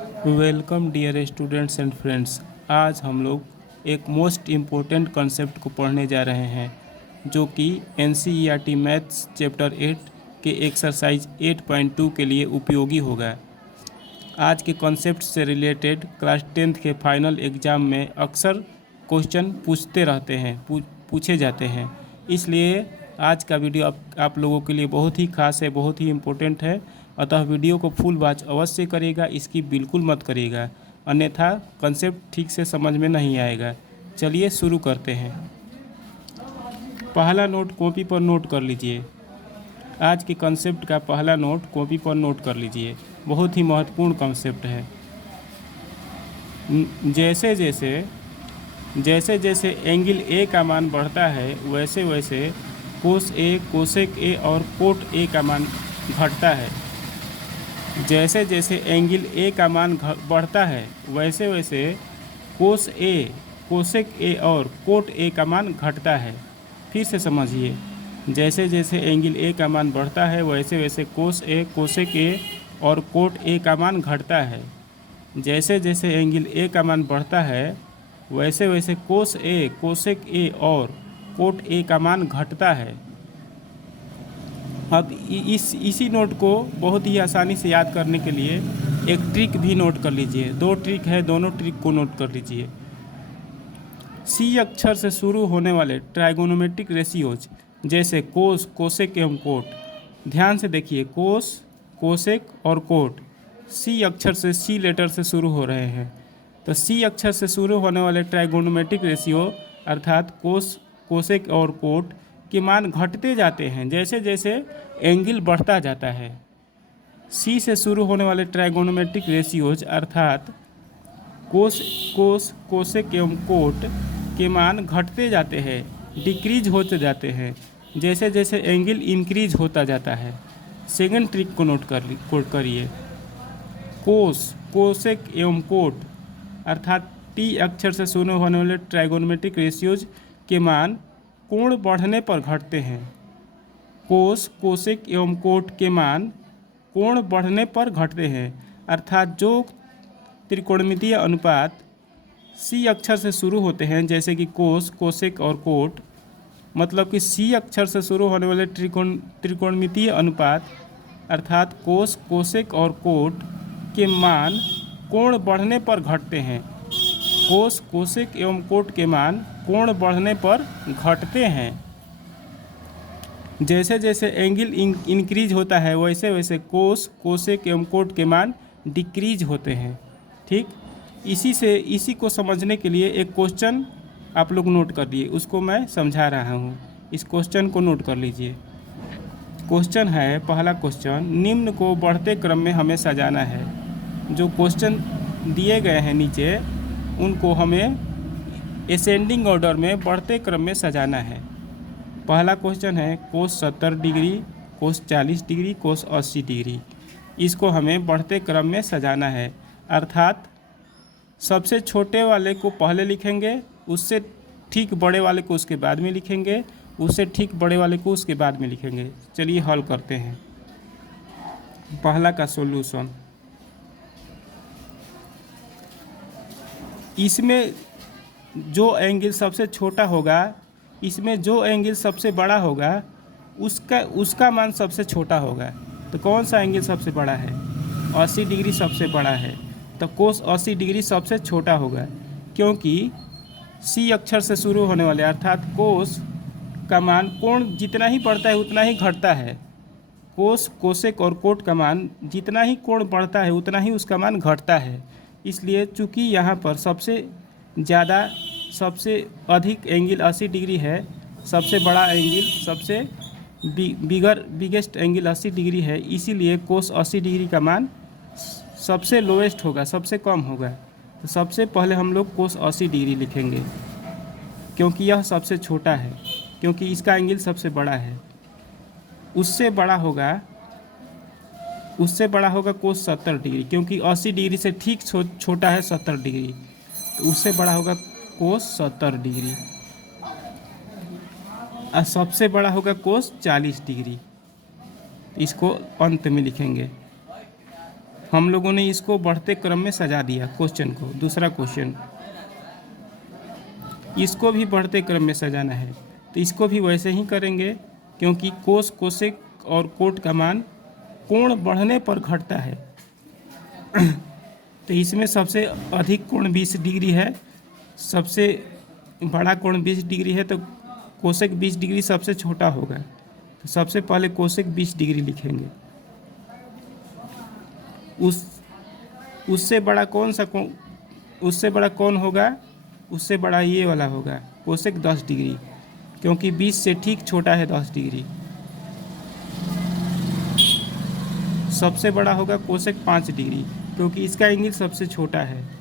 Welcome dear students and friends. आज हम लोग एक मोस्ट इम्पोर्टेंट कॉन्सेप्ट को पढ़ने जा रहे हैं जो कि NCERT मैथ्स चैप्टर 8 के एक्सरसाइज 8.2 के लिए उपयोगी होगा। आज के कॉन्सेप्ट से रिलेटेड क्लास 10th के फाइनल एग्ज़ाम में अक्सर क्वेश्चन पूछते रहते हैं पूछे जाते हैं। इसलिए आज का वीडियो आप लोगों के लिए बहुत ही खास है, बहुत ही इम्पोर्टेंट है। अतः वीडियो को फुल वॉच अवश्य करिएगा, इसकी बिल्कुल मत करिएगा, अन्यथा कॉन्सेप्ट ठीक से समझ में नहीं आएगा। चलिए शुरू करते हैं। पहला नोट कॉपी पर नोट कर लीजिए। आज के कॉन्सेप्ट का पहला नोट कॉपी पर नोट कर लीजिए, बहुत ही महत्वपूर्ण कॉन्सेप्ट है। जैसे जैसे एंगल ए का मान बढ़ता है वैसे वैसे कोस ए, कोसेक ए और कोट ए का मान घटता है। जैसे जैसे एंगल ए का मान बढ़ता है वैसे वैसे कोस ए, कोसेक ए और कोट ए का मान घटता है। फिर से समझिए, जैसे जैसे एंगल ए का मान बढ़ता है वैसे वैसे कोस ए, कोसेक ए और कोट ए का मान घटता है। जैसे जैसे एंगल ए का मान बढ़ता है वैसे वैसे कोस ए, कोसेक ए और कोट ए का मान घटता है। अब इसी नोट को बहुत ही आसानी से याद करने के लिए एक ट्रिक भी नोट कर लीजिए। दो ट्रिक है, दोनों ट्रिक को नोट कर लीजिए। सी अक्षर से शुरू होने वाले ट्राइगोनोमेट्रिक रेशियोज जैसे कोस, कोसेक एवं कोट, ध्यान से देखिए, कोस, कोसेक और कोट सी अक्षर से, सी लेटर से शुरू हो रहे हैं। तो सी अक्षर से शुरू होने वाले ट्राइगोनोमेट्रिक रेशियो अर्थात कोस, कोसेक और कोट के मान घटते जाते हैं जैसे जैसे एंगल बढ़ता जाता है। सी से शुरू होने वाले ट्राइगोनोमेट्रिक रेशियोज अर्थात कोस, कोसेक एवं कोट के मान घटते जाते हैं, डिक्रीज होते जाते हैं जैसे जैसे एंगल इंक्रीज होता जाता है। सेकंड ट्रिक को नोट करिए। कोस, कोसेक एवं कोट अर्थात टी अक्षर से शुरू होने वाले ट्राइगोनोमेट्रिक रेशियोज के मान कोण बढ़ने पर घटते हैं। कोस, कोसेक एवं कोट के मान कोण बढ़ने पर घटते हैं अर्थात जो त्रिकोणमितीय अनुपात सी अक्षर से शुरू होते हैं जैसे कि कोस, कोसेक और कोट, मतलब कि सी अक्षर से शुरू होने वाले त्रिकोणमितीय अनुपात अर्थात कोस, कोसेक और कोट के मान कोण बढ़ने पर घटते हैं। कोस, कोसेक एवं कोट के मान कोण बढ़ने पर घटते हैं। जैसे जैसे एंगल इंक्रीज होता है वैसे वैसे कोस, कोसेक एवं कोट के मान डिक्रीज होते हैं। ठीक, इसी को समझने के लिए एक क्वेश्चन आप लोग नोट कर लिए, उसको मैं समझा रहा हूँ। इस क्वेश्चन को नोट कर लीजिए। क्वेश्चन है, पहला क्वेश्चन, निम्न को बढ़ते क्रम में हमें सजाना है। जो क्वेश्चन दिए गए हैं नीचे उनको हमें असेंडिंग ऑर्डर में बढ़ते क्रम में सजाना है। पहला क्वेश्चन है कोस 70 डिग्री, कोस 40 डिग्री, कोस 80 डिग्री। इसको हमें बढ़ते क्रम में सजाना है अर्थात सबसे छोटे वाले को पहले लिखेंगे, उससे ठीक बड़े वाले को उसके बाद में लिखेंगे, उससे ठीक बड़े वाले को उसके बाद में लिखेंगे। चलिए हल करते हैं। पहला का सॉल्यूशन, इसमें जो एंगल सबसे छोटा होगा, इसमें जो एंगल सबसे बड़ा होगा उसका मान सबसे छोटा होगा। तो कौन सा एंगल सबसे बड़ा है? 80 डिग्री सबसे बड़ा है, तो कोस 80 डिग्री सबसे छोटा होगा क्योंकि सी अक्षर से शुरू होने वाले अर्थात कोस का मान कोण जितना ही बढ़ता है उतना ही घटता है। कोस, कोसेक और कोट का मान जितना ही कोण बढ़ता है उतना ही उसका मान घटता है। इसलिए चूँकि यहाँ पर सबसे अधिक एंगल 80 डिग्री है, सबसे बड़ा एंगल, सबसे बिगेस्ट एंगल 80 डिग्री है, इसीलिए कोस 80 डिग्री का मान सबसे लोएस्ट होगा, सबसे कम होगा। तो सबसे पहले हम लोग कोस 80 डिग्री लिखेंगे क्योंकि यह सबसे छोटा है, क्योंकि इसका एंगल सबसे बड़ा है। उससे बड़ा होगा कोस 70 डिग्री क्योंकि 80 डिग्री से ठीक छोटा है 70 डिग्री, तो उससे बड़ा होगा कोस 70 डिग्री। और सबसे बड़ा होगा कोस 40 डिग्री। इसको अंत में लिखेंगे। हम लोगों ने इसको बढ़ते क्रम में सजा दिया क्वेश्चन को। दूसरा क्वेश्चन, इसको भी बढ़ते क्रम में सजाना है, तो इसको भी वैसे ही करेंगे, क्योंकि कोस, कोसेक और कोट का मान कोण बढ़ने पर घटता है। तो इसमें सबसे अधिक कोण 20 डिग्री है, सबसे बड़ा कोण 20 डिग्री है, तो कोसेक 20 डिग्री सबसे छोटा होगा। तो सबसे पहले कोसेक 20 डिग्री लिखेंगे। उससे बड़ा कौन सा कोण, उससे बड़ा कौन होगा, उससे बड़ा ये वाला होगा कोसेक 10 डिग्री, क्योंकि 20 से ठीक छोटा है 10 डिग्री। सबसे बड़ा होगा कोसेक 5 डिग्री, क्योंकि इसका एंगल सबसे छोटा है।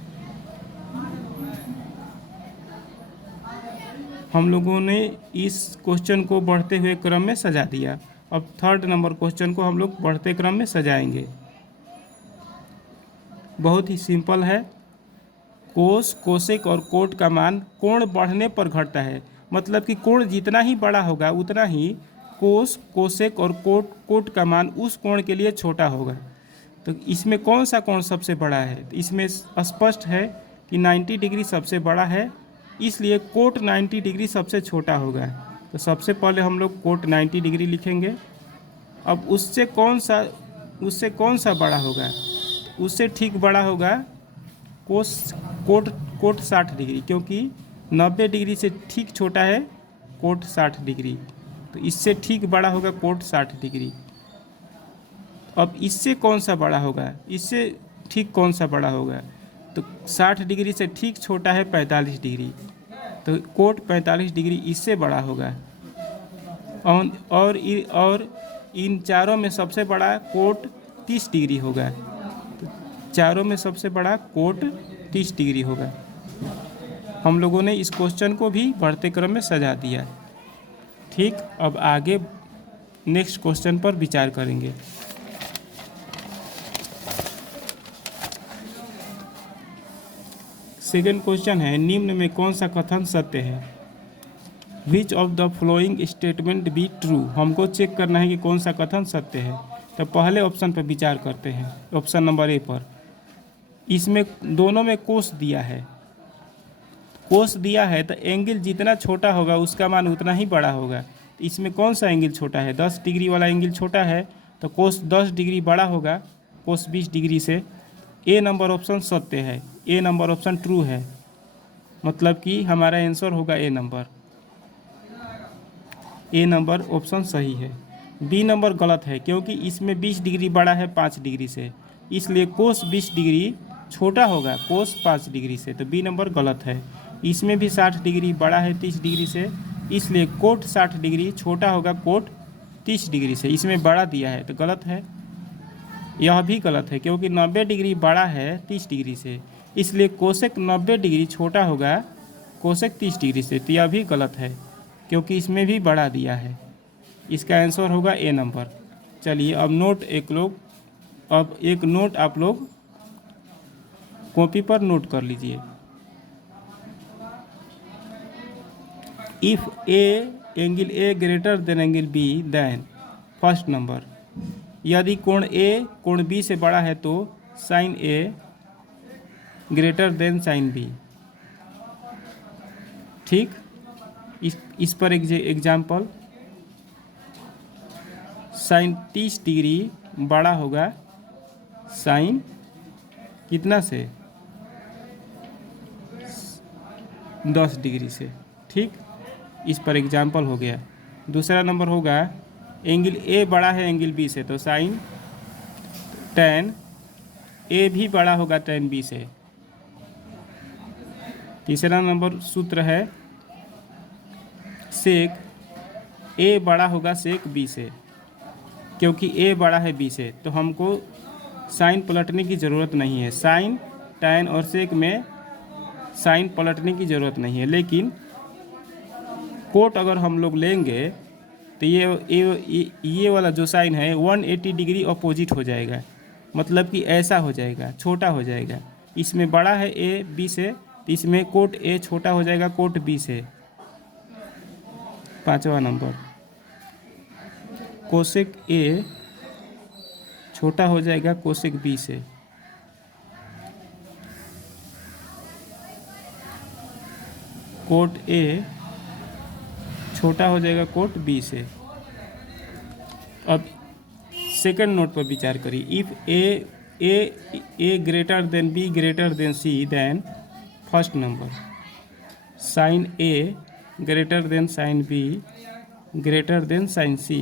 हम लोगों ने इस क्वेश्चन को बढ़ते हुए क्रम में सजा दिया। अब थर्ड नंबर क्वेश्चन को हम लोग बढ़ते क्रम में सजाएंगे। बहुत ही सिंपल है। कोस, कोसेक और कोट का मान कोण बढ़ने पर घटता है, मतलब कि कोण जितना ही बड़ा होगा उतना ही कोस, कोसेक और कोट का मान उस कोण के लिए छोटा होगा। तो इसमें कौन सा कोण सबसे बड़ा है? तो इसमें स्पष्ट है कि 90 डिग्री सबसे बड़ा है, इसलिए कोट 90 डिग्री सबसे छोटा होगा। तो सबसे पहले हम लोग कोट 90 डिग्री लिखेंगे। अब उससे कौन सा बड़ा होगा? उससे ठीक बड़ा होगा कोट 60 डिग्री, क्योंकि 90 डिग्री से ठीक छोटा है कोट 60 डिग्री। तो इससे ठीक बड़ा होगा कोट 60 डिग्री। अब इससे कौन सा बड़ा होगा? इससे ठीक कौन सा बड़ा होगा? तो 60 डिग्री से ठीक छोटा है 45 डिग्री, तो कोट 45 डिग्री इससे बड़ा होगा। और इन चारों में सबसे बड़ा कोट 30 डिग्री होगा। तो चारों में सबसे बड़ा कोट 30 डिग्री होगा। हम लोगों ने इस क्वेश्चन को भी बढ़ते क्रम में सजा दिया। ठीक, अब आगे नेक्स्ट क्वेश्चन पर विचार करेंगे। सेकेंड क्वेश्चन है, निम्न में कौन सा कथन सत्य है? Which of the following statement be true. हमको चेक करना है कि कौन सा कथन सत्य है। तो पहले ऑप्शन पर विचार करते हैं, ऑप्शन नंबर ए पर। इसमें दोनों में कोस दिया है, कोस दिया है तो एंगल जितना छोटा होगा उसका मान उतना ही बड़ा होगा। तो इसमें कौन सा एंगल छोटा है? 10 डिग्री वाला एंगल छोटा है, तो कोस 10 डिग्री बड़ा होगा कोस 20 डिग्री से। ए नंबर ऑप्शन सत्य है, ए नंबर ऑप्शन ट्रू है, मतलब कि हमारा आंसर होगा ए नंबर। ए नंबर ऑप्शन सही है। बी नंबर गलत है, क्योंकि इसमें 20 डिग्री बड़ा है 5 डिग्री से, इसलिए कोस 20 डिग्री छोटा होगा कोस 5 डिग्री से। तो बी नंबर गलत है। इसमें भी 60 डिग्री बड़ा है 30 डिग्री से, इसलिए कोट 60 डिग्री छोटा होगा कोट 30 डिग्री से। इसमें बड़ा दिया है तो गलत है। यह भी गलत है, क्योंकि 90 डिग्री बड़ा है 30 डिग्री से, इसलिए कोसेक 90 डिग्री छोटा होगा कोसेक 30 डिग्री से। तो यह भी गलत है, क्योंकि इसमें भी बड़ा दिया है। इसका आंसर होगा ए नंबर। चलिए अब एक नोट आप लोग कॉपी पर नोट कर लीजिए। If angle A greater than angle B then, first number, यदि कोण ए कोण बी से बड़ा है तो sine A greater than sine B. ठीक, इस पर एग्जाम्पल, साइन 30 डिग्री बड़ा होगा साइन कितना से? 10 डिग्री से। ठीक, इस पर एग्जाम्पल हो गया। दूसरा नंबर होगा एंगल ए बड़ा है एंगल बी से, तो साइन tan ए भी बड़ा होगा tan बी से। तीसरा नंबर सूत्र है सेक ए बड़ा होगा सेक बी से, क्योंकि ए बड़ा है बी से, तो हमको साइन पलटने की ज़रूरत नहीं है। साइन, tan और सेक में साइन पलटने की ज़रूरत नहीं है, लेकिन कोट अगर हम लोग लेंगे तो ये वाला जो साइन है 180 डिग्री अपोजिट हो जाएगा, मतलब कि ऐसा हो जाएगा, छोटा हो जाएगा। इसमें बड़ा है ए बी से, तो इसमें कोट ए छोटा हो जाएगा कोट बी से। पांचवा नंबर, कोसेक ए छोटा हो जाएगा कोसेक बी से। कोट ए छोटा हो जाएगा कोट बी से। अब सेकंड नोट पर विचार करिए। If A greater than B greater than C then first number, sine A greater than sine B greater than sine C.